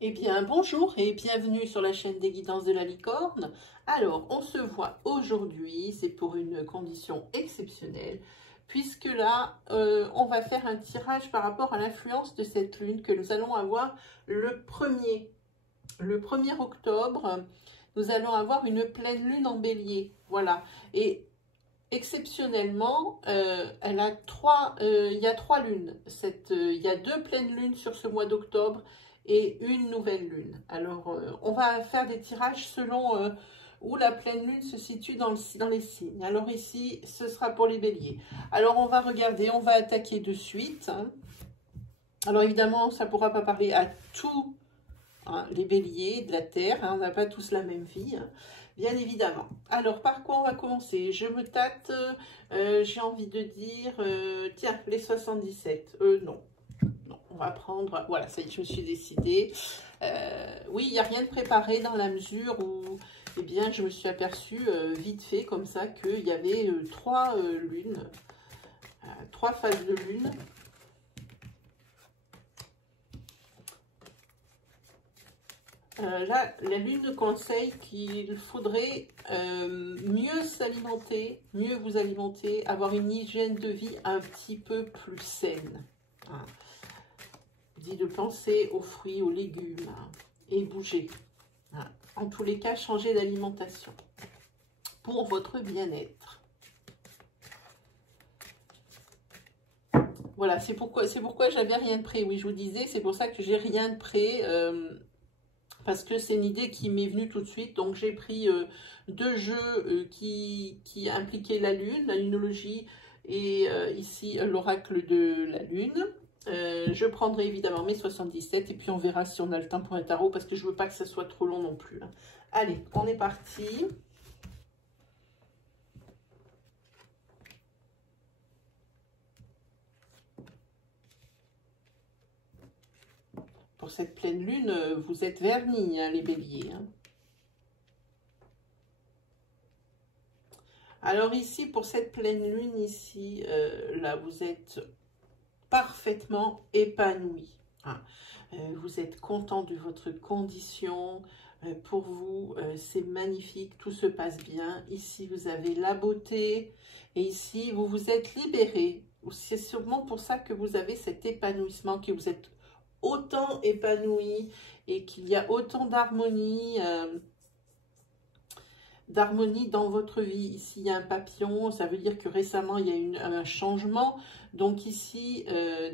Eh bien, bonjour et bienvenue sur la chaîne des guidances de la licorne. Alors, on se voit aujourd'hui, c'est pour une condition exceptionnelle, puisque là, on va faire un tirage par rapport à l'influence de cette lune que nous allons avoir le 1er octobre. Nous allons avoir une pleine lune en bélier, voilà. Et exceptionnellement, il y a trois lunes. Il y a deux pleines lunes sur ce mois d'octobre et une nouvelle lune. Alors, on va faire des tirages selon où la pleine lune se situe dans les signes. Alors ici, ce sera pour les béliers. Alors, on va regarder, on va attaquer de suite, hein. Alors, évidemment, ça ne pourra pas parler à tous, hein, les béliers de la Terre, hein, on n'a pas tous la même vie, hein, bien évidemment. Alors, par quoi on va commencer? Je me tâte, j'ai envie de dire, tiens, les 77. Non, non, on va prendre, voilà, ça y est, je me suis décidée. Oui, il n'y a rien de préparé dans la mesure où, eh bien, je me suis aperçue vite fait, comme ça, qu'il y avait trois lunes, trois phases de lune. Là, la lune conseille qu'il faudrait mieux s'alimenter, mieux vous alimenter, avoir une hygiène de vie un petit peu plus saine. Hein. Dit de penser aux fruits, aux légumes, hein, et bouger. Hein. En tous les cas, changer d'alimentation pour votre bien-être. Voilà, c'est pourquoi j'avais rien de prêt. Oui, je vous disais, c'est pour ça que j'ai rien de prêt. Parce que c'est une idée qui m'est venue tout de suite. Donc, j'ai pris deux jeux qui impliquaient la Lune, la lunologie, et ici, l'oracle de la Lune. Je prendrai évidemment mes 77, et puis on verra si on a le temps pour un tarot, parce que je ne veux pas que ça soit trop long non plus, hein. Allez, on est parti. Pour cette pleine lune, vous êtes vernis, hein, les béliers, hein. Alors ici, pour cette pleine lune, ici, là, vous êtes parfaitement épanoui, hein. Vous êtes content de votre condition. Pour vous, c'est magnifique, tout se passe bien. Ici, vous avez la beauté. Et ici, vous vous êtes libéré. C'est sûrement pour ça que vous avez cet épanouissement, que vous êtes autant épanoui et qu'il y a autant d'harmonie dans votre vie. Ici, il y a un papillon, ça veut dire que récemment, il y a un changement. Donc ici,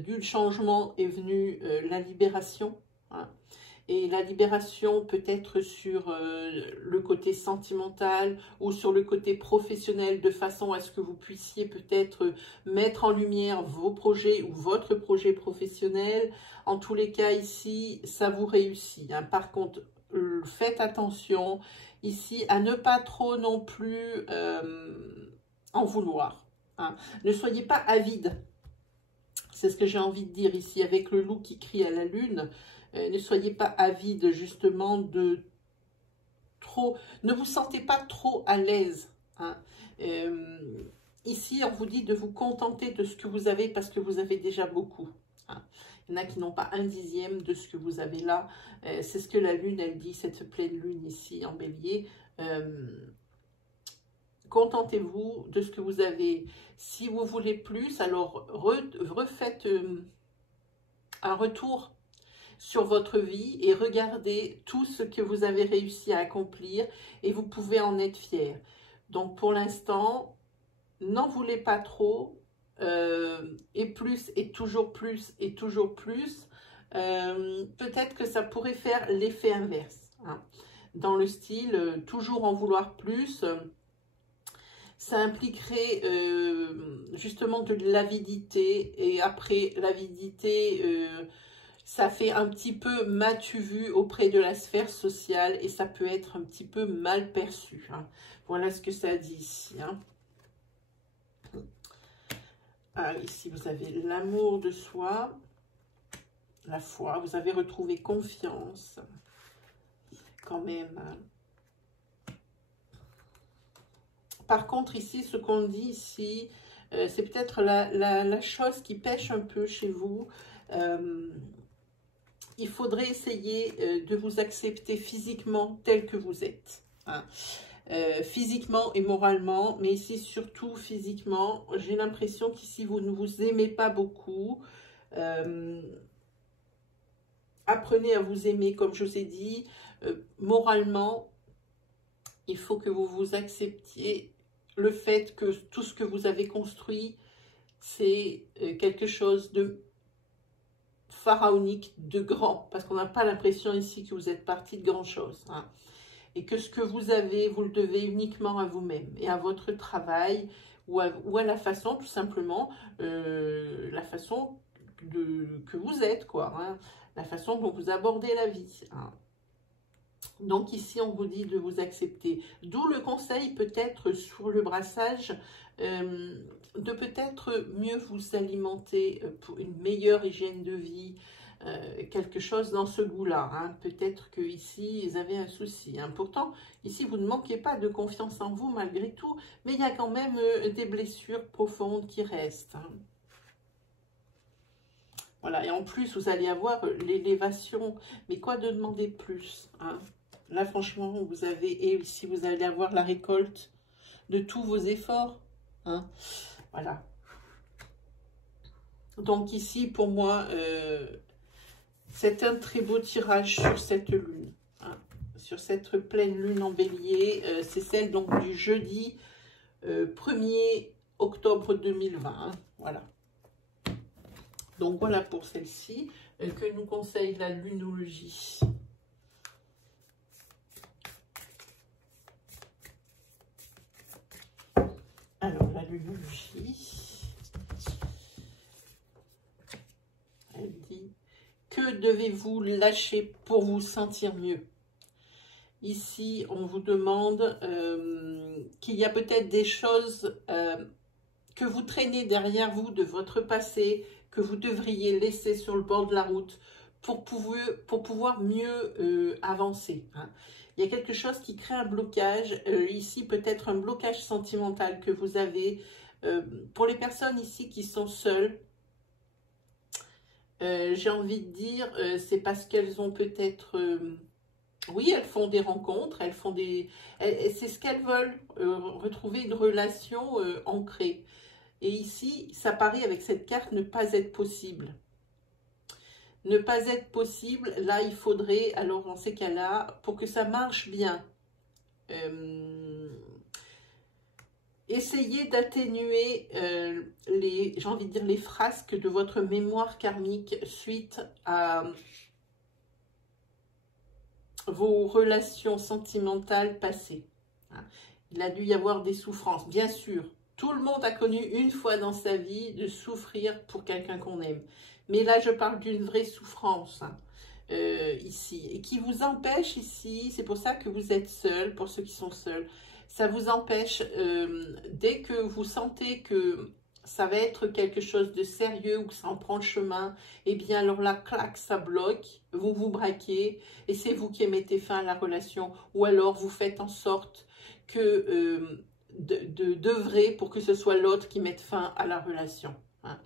du changement est venue la libération, hein. Et la libération peut être sur le côté sentimental ou sur le côté professionnel, de façon à ce que vous puissiez peut-être mettre en lumière vos projets ou votre projet professionnel. En tous les cas, ici, ça vous réussit, hein. Par contre, faites attention ici à ne pas trop non plus en vouloir, hein. Ne soyez pas avide. C'est ce que j'ai envie de dire ici avec le loup qui crie à la lune. Ne soyez pas avide justement de trop, ne vous sentez pas trop à l'aise, hein. Ici, on vous dit de vous contenter de ce que vous avez parce que vous avez déjà beaucoup, hein. Il y en a qui n'ont pas un dixième de ce que vous avez là. C'est ce que la lune, elle dit, cette pleine lune ici en bélier. Contentez-vous de ce que vous avez. Si vous voulez plus, alors refaites un retour sur votre vie et regardez tout ce que vous avez réussi à accomplir et vous pouvez en être fier. Donc pour l'instant, n'en voulez pas trop, et plus et toujours plus et toujours plus. Peut-être que ça pourrait faire l'effet inverse, hein. Dans le style, toujours en vouloir plus, ça impliquerait justement de l'avidité, et après l'avidité, ça fait un petit peu m'as-tu vu auprès de la sphère sociale et ça peut être un petit peu mal perçu, hein. Voilà ce que ça dit ici, hein. Ah, ici, vous avez l'amour de soi, la foi, vous avez retrouvé confiance quand même, hein. Par contre, ici, ce qu'on dit ici, c'est peut-être la chose qui pêche un peu chez vous. il faudrait essayer de vous accepter physiquement tel que vous êtes. Hein. Physiquement et moralement, mais ici surtout physiquement. J'ai l'impression qu'ici vous ne vous aimez pas beaucoup. Apprenez à vous aimer, comme je vous ai dit. Moralement, il faut que vous vous acceptiez le fait que tout ce que vous avez construit, c'est quelque chose de pharaonique, de grand, parce qu'on n'a pas l'impression ici que vous êtes parti de grand chose. Hein. Et que ce que vous avez, vous le devez uniquement à vous-même et à votre travail ou à la façon, tout simplement, la façon que vous êtes, quoi. Hein, la façon dont vous abordez la vie. Hein. Donc ici, on vous dit de vous accepter. D'où le conseil peut-être sur le brassage, de peut-être mieux vous alimenter pour une meilleure hygiène de vie, quelque chose dans ce goût-là. Hein. Peut-être que ici, ils avaient un souci. Hein. Pourtant, ici, vous ne manquez pas de confiance en vous malgré tout, mais il y a quand même des blessures profondes qui restent. Hein. Voilà, et en plus, vous allez avoir l'élévation. Mais quoi de demander de plus, hein? Là, franchement, vous avez, et ici, vous allez avoir la récolte de tous vos efforts. Hein. Voilà. Donc ici, pour moi, c'est un très beau tirage sur cette lune. Hein. Sur cette pleine lune en bélier. C'est celle donc du jeudi 1er octobre 2020. Hein. Voilà. Donc voilà pour celle-ci que nous conseille la lunologie. Alors, la lunologie, elle dit, que devez-vous lâcher pour vous sentir mieux? Ici, on vous demande qu'il y a peut-être des choses que vous traînez derrière vous de votre passé, que vous devriez laisser sur le bord de la route pour pouvoir mieux avancer. Hein. Il y a quelque chose qui crée un blocage, ici peut-être un blocage sentimental que vous avez. Pour les personnes ici qui sont seules, j'ai envie de dire, c'est parce qu'elles ont peut-être... oui, elles font des rencontres, elles font des... C'est ce qu'elles veulent, retrouver une relation ancrée. Et ici, ça paraît avec cette carte ne pas être possible. Ne pas être possible, là, il faudrait, alors dans ces cas-là, pour que ça marche bien, essayez d'atténuer j'ai envie de dire, les frasques de votre mémoire karmique suite à vos relations sentimentales passées. Il a dû y avoir des souffrances, bien sûr. Tout le monde a connu une fois dans sa vie de souffrir pour quelqu'un qu'on aime. Mais là, je parle d'une vraie souffrance ici. Et qui vous empêche ici, c'est pour ça que vous êtes seul, pour ceux qui sont seuls. Ça vous empêche, dès que vous sentez que ça va être quelque chose de sérieux ou que ça en prend le chemin, eh bien alors là, clac, ça bloque, vous vous braquez et c'est vous qui mettez fin à la relation. Ou alors vous faites en sorte que... d'œuvrer pour que ce soit l'autre qui mette fin à la relation. Hein.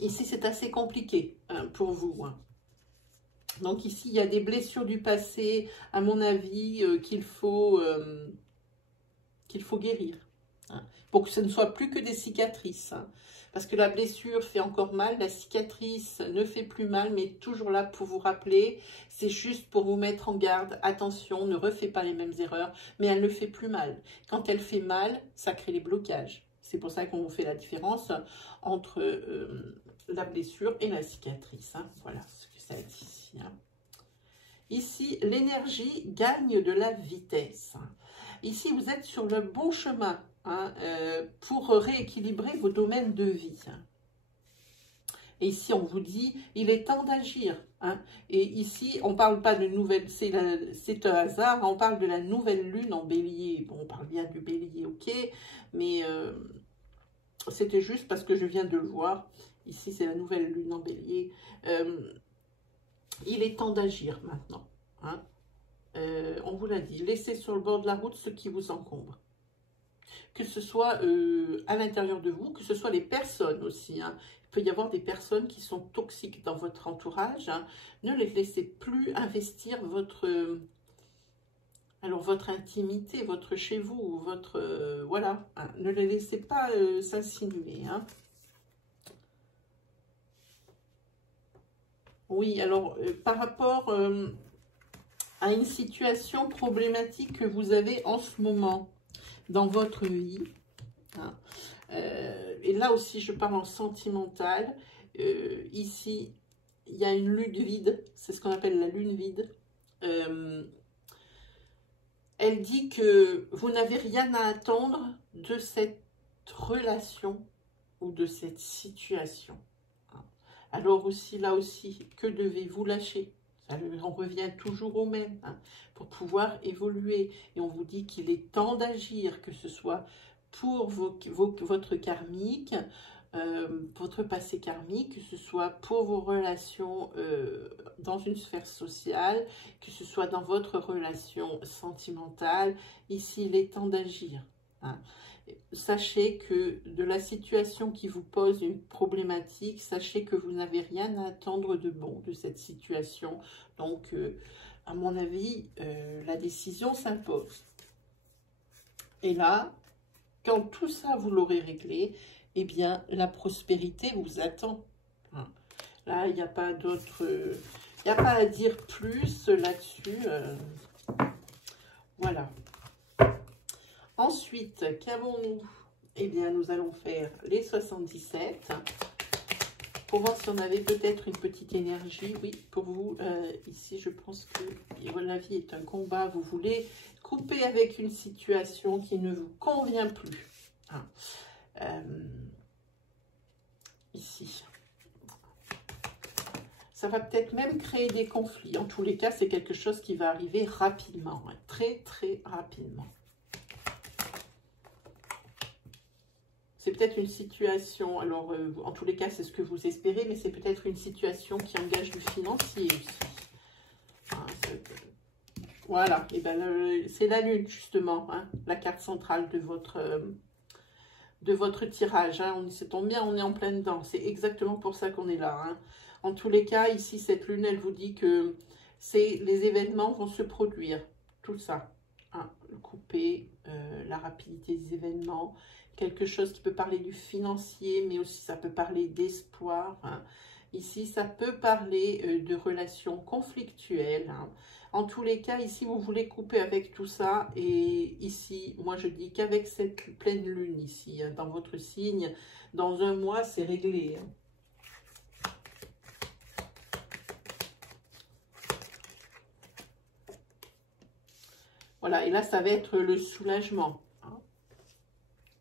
Ici, c'est assez compliqué hein, pour vous. Hein. Donc ici, il y a des blessures du passé, à mon avis, qu'il faut guérir. Hein, pour que ce ne soit plus que des cicatrices. Hein. Parce que la blessure fait encore mal, la cicatrice ne fait plus mal, mais toujours là pour vous rappeler, c'est juste pour vous mettre en garde. Attention, ne refais pas les mêmes erreurs, mais elle ne fait plus mal. Quand elle fait mal, ça crée les blocages. C'est pour ça qu'on vous fait la différence entre la blessure et la cicatrice. Hein. Voilà ce que ça dit ici. Hein. Ici, l'énergie gagne de la vitesse. Ici, vous êtes sur le bon chemin. Hein, pour rééquilibrer vos domaines de vie. Et ici, on vous dit, il est temps d'agir. Hein. Et ici, on ne parle pas de nouvelle, c'est un hasard, on parle de la nouvelle lune en bélier. Bon, on parle bien du bélier, ok, mais c'était juste parce que je viens de le voir. Ici, c'est la nouvelle lune en bélier. Il est temps d'agir maintenant. Hein. On vous l'a dit, laissez sur le bord de la route ce qui vous encombre. que ce soit à l'intérieur de vous, que ce soit les personnes aussi. Hein. Il peut y avoir des personnes qui sont toxiques dans votre entourage. Hein. Ne les laissez plus investir alors votre intimité, votre chez vous, votre... voilà, hein. Ne les laissez pas s'insinuer. Hein. Oui, alors par rapport à une situation problématique que vous avez en ce moment dans votre vie, hein, et là aussi je parle en sentimental, ici il y a une lune vide, c'est ce qu'on appelle la lune vide. Elle dit que vous n'avez rien à attendre de cette relation ou de cette situation. Alors aussi, là aussi, que devez-vous lâcher? On revient toujours au même, hein, pour pouvoir évoluer. Et on vous dit qu'il est temps d'agir, que ce soit pour votre karmique, votre passé karmique, que ce soit pour vos relations dans une sphère sociale, que ce soit dans votre relation sentimentale. Ici, il est temps d'agir. Hein. Sachez que de la situation qui vous pose une problématique, sachez que vous n'avez rien à attendre de bon de cette situation. Donc, à mon avis, la décision s'impose. Et là, quand tout ça, vous l'aurez réglé, eh bien, la prospérité vous attend. Hein. Là, il n'y a pas d'autre... il n'y a pas à dire plus là-dessus. Voilà. Ensuite, qu'avons-nous? Eh bien, nous allons faire les 77 pour voir si on avait peut-être une petite énergie. Oui, pour vous, ici, je pense que la vie est un combat. Vous voulez couper avec une situation qui ne vous convient plus. Hein. Ici. Ça va peut-être même créer des conflits. En tous les cas, c'est quelque chose qui va arriver rapidement. Hein, très, très rapidement. C'est peut-être une situation, alors en tous les cas, c'est ce que vous espérez, mais c'est peut-être une situation qui engage du financier aussi. Hein, voilà, et ben c'est la lune justement, hein, la carte centrale de votre tirage. Hein. Ça tombe bien, on est en plein dedans. C'est exactement pour ça qu'on est là. Hein. En tous les cas, ici, cette lune, elle vous dit que les événements vont se produire. Tout ça. Hein. Couper, la rapidité des événements. Quelque chose qui peut parler du financier, mais aussi ça peut parler d'espoir. Hein. Ici, ça peut parler de relations conflictuelles. Hein. En tous les cas, ici, vous voulez couper avec tout ça. Et ici, moi, je dis qu'avec cette pleine lune ici, hein, dans votre signe, dans un mois, c'est réglé. Hein. Voilà, et là, ça va être le soulagement. Hein.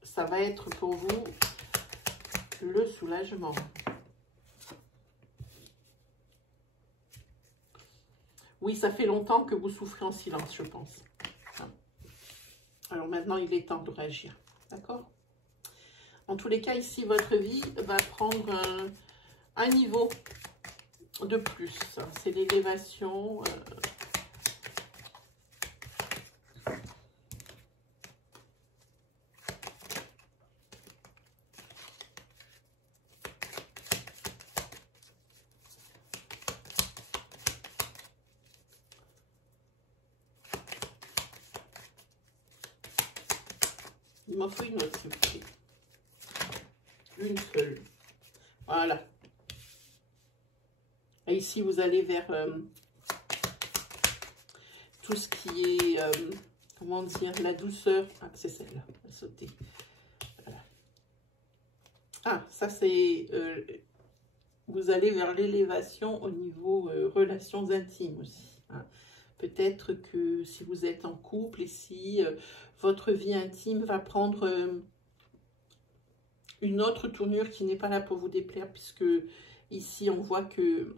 Ça va être pour vous le soulagement. Oui, ça fait longtemps que vous souffrez en silence, je pense. Alors maintenant, il est temps de réagir. D'accord? En tous les cas, ici, votre vie va prendre un niveau de plus. C'est l'élévation. Il m'en faut une autre, s'il vous plaît. Une seule. Voilà. Et ici, vous allez vers tout ce qui est, comment dire, la douceur. Ah, c'est celle-là, elle a sauté. Voilà. Ah, ça c'est, vous allez vers l'élévation au niveau relations intimes aussi. Hein. Peut-être que si vous êtes en couple ici, votre vie intime va prendre une autre tournure qui n'est pas là pour vous déplaire, puisque ici on voit que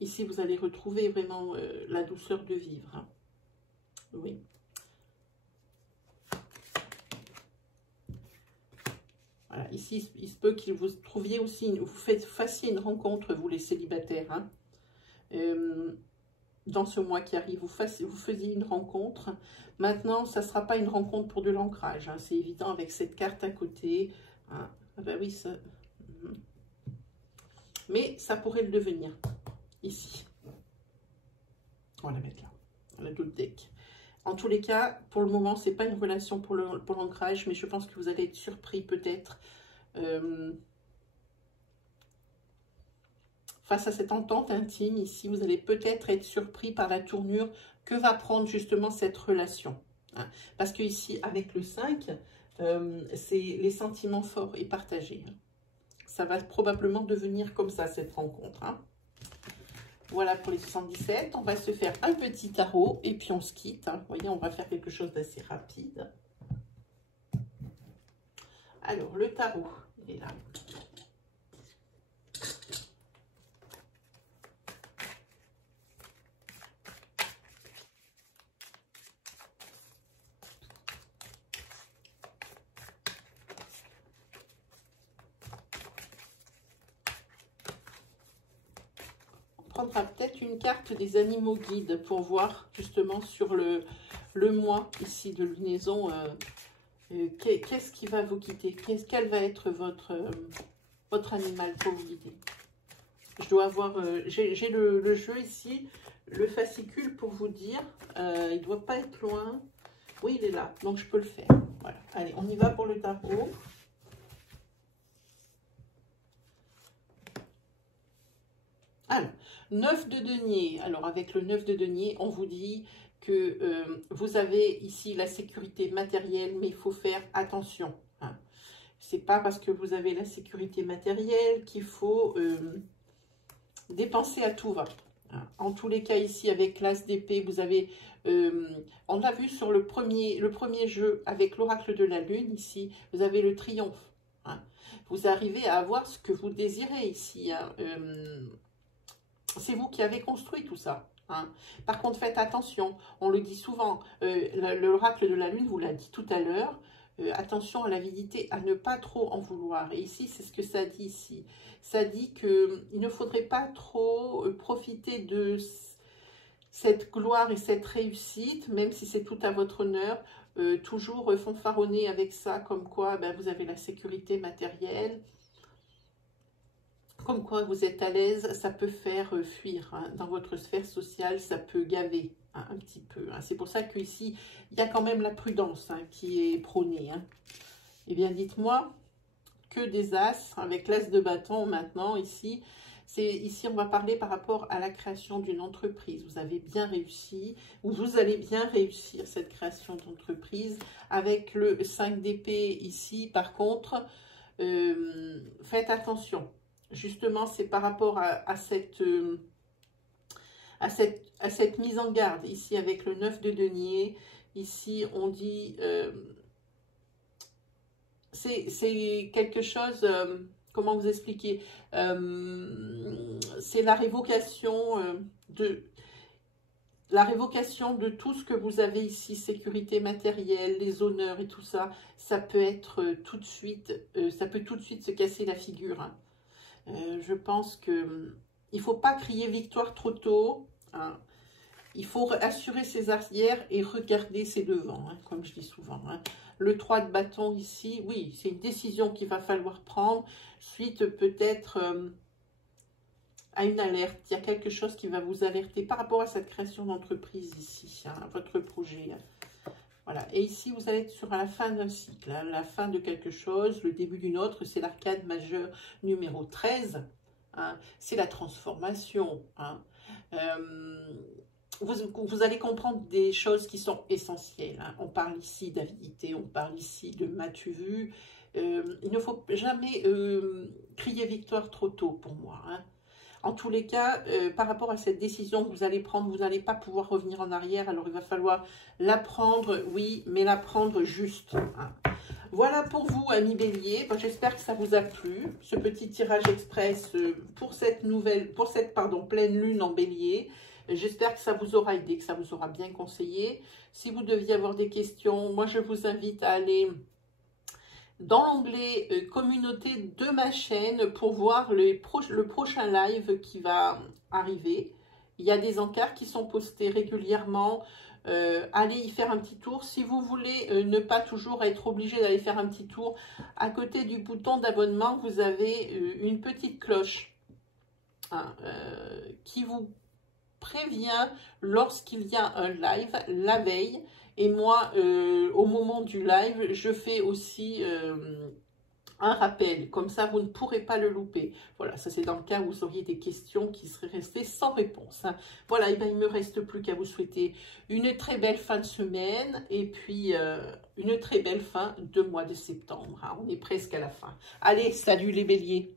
ici vous allez retrouver vraiment la douceur de vivre. Hein. Oui. Voilà, ici il se peut qu'il vous trouviez aussi, vous fassiez une rencontre, vous les célibataires. Hein. dans ce mois qui arrive, vous faisiez une rencontre. Maintenant, ça ne sera pas une rencontre pour de l'ancrage, hein, c'est évident avec cette carte à côté. Hein. Ah ben oui, ça... Mais ça pourrait le devenir, ici. On va la mettre là, la d'autres deck. En tous les cas, pour le moment, c'est pas une relation pour l'ancrage, mais je pense que vous allez être surpris peut-être face à cette entente intime ici. Vous allez peut-être être surpris par la tournure que va prendre justement cette relation. Hein. Parce que ici, avec le 5, c'est les sentiments forts et partagés. Hein. Ça va probablement devenir comme ça, cette rencontre. Hein. Voilà pour les 77. On va se faire un petit tarot et puis on se quitte. Hein. Vous voyez, on va faire quelque chose d'assez rapide. Alors, le tarot, il est là. On prendra peut-être une carte des animaux guides pour voir justement sur le mois ici de lunaison. Qu'est-ce qui va vous quitter? Quel va être votre animal pour vous guider? Je dois avoir... j'ai le jeu ici, le fascicule pour vous dire. Il ne doit pas être loin. Oui, il est là, donc je peux le faire. Voilà. Allez, on y va pour le tarot. Alors, 9 de denier. Alors, avec le 9 de denier, on vous dit que vous avez ici la sécurité matérielle, mais il faut faire attention. Hein. C'est pas parce que vous avez la sécurité matérielle qu'il faut dépenser à tout va. Hein. En tous les cas, ici, avec l'as d'épée, vous avez... on l'a vu sur le premier jeu avec l'oracle de la lune, ici, vous avez le triomphe. Hein. Vous arrivez à avoir ce que vous désirez ici. Hein. C'est vous qui avez construit tout ça. Hein. Par contre, faites attention, on le dit souvent, l'oracle de la lune vous l'a dit tout à l'heure, attention à l'avidité, à ne pas trop en vouloir. Et ici, c'est ce que ça dit ici. Ça dit qu'il ne faudrait pas trop profiter de cette gloire et cette réussite, même si c'est tout à votre honneur, toujours fanfaronner avec ça, comme quoi ben, vous avez la sécurité matérielle, comme quoi vous êtes à l'aise, ça peut faire fuir. Hein. Dans votre sphère sociale, ça peut gaver hein, un petit peu. Hein. C'est pour ça qu'ici, il y a quand même la prudence hein, qui est prônée. Hein. Eh bien, dites-moi que des as, avec l'as de bâton maintenant, ici, on va parler par rapport à la création d'une entreprise. Vous avez bien réussi, ou vous allez bien réussir cette création d'entreprise. Avec le 5 d'épée ici, par contre, faites attention. Justement, c'est par rapport à cette mise en garde. Ici, avec le 9 de denier, ici, on dit... c'est quelque chose... comment vous expliquer c'est la révocation de tout ce que vous avez ici, sécurité matérielle, les honneurs et tout ça. Ça peut être tout de suite... ça peut tout de suite se casser la figure, hein. Je pense que il ne faut pas crier victoire trop tôt. Hein. Il faut assurer ses arrières et regarder ses devants, hein, comme je dis souvent. Hein. Le 3 de bâton ici, oui, c'est une décision qu'il va falloir prendre suite peut-être à une alerte. Il y a quelque chose qui va vous alerter par rapport à cette création d'entreprise ici, hein, votre projet. Voilà, et ici, vous allez être sur la fin d'un cycle, hein, la fin de quelque chose, le début d'une autre, c'est l'arcade majeure numéro 13, hein, c'est la transformation. Hein. Vous allez comprendre des choses qui sont essentielles. Hein. On parle ici d'avidité, on parle ici de m'as-tu vu. Il ne faut jamais crier victoire trop tôt pour moi. Hein. En tous les cas, par rapport à cette décision que vous allez prendre, vous n'allez pas pouvoir revenir en arrière. Alors, il va falloir la prendre, oui, mais la prendre juste. Hein. Voilà pour vous, amis bélier. Bon, j'espère que ça vous a plu. Ce petit tirage express pour cette pleine lune en bélier. J'espère que ça vous aura aidé, que ça vous aura bien conseillé. Si vous deviez avoir des questions, moi, je vous invite à aller... dans l'onglet communauté de ma chaîne pour voir le prochain live qui va arriver. Il y a des encarts qui sont postés régulièrement. Allez y faire un petit tour. Si vous voulez ne pas toujours être obligé d'aller faire un petit tour, à côté du bouton d'abonnement, vous avez une petite cloche hein, qui vous prévient lorsqu'il y a un live la veille. Et moi, au moment du live, je fais aussi un rappel. Comme ça, vous ne pourrez pas le louper. Voilà, ça c'est dans le cas où vous auriez des questions qui seraient restées sans réponse. Hein. Voilà, et bien il ne me reste plus qu'à vous souhaiter une très belle fin de semaine et puis une très belle fin de mois de septembre. Hein. On est presque à la fin. Allez, salut les béliers!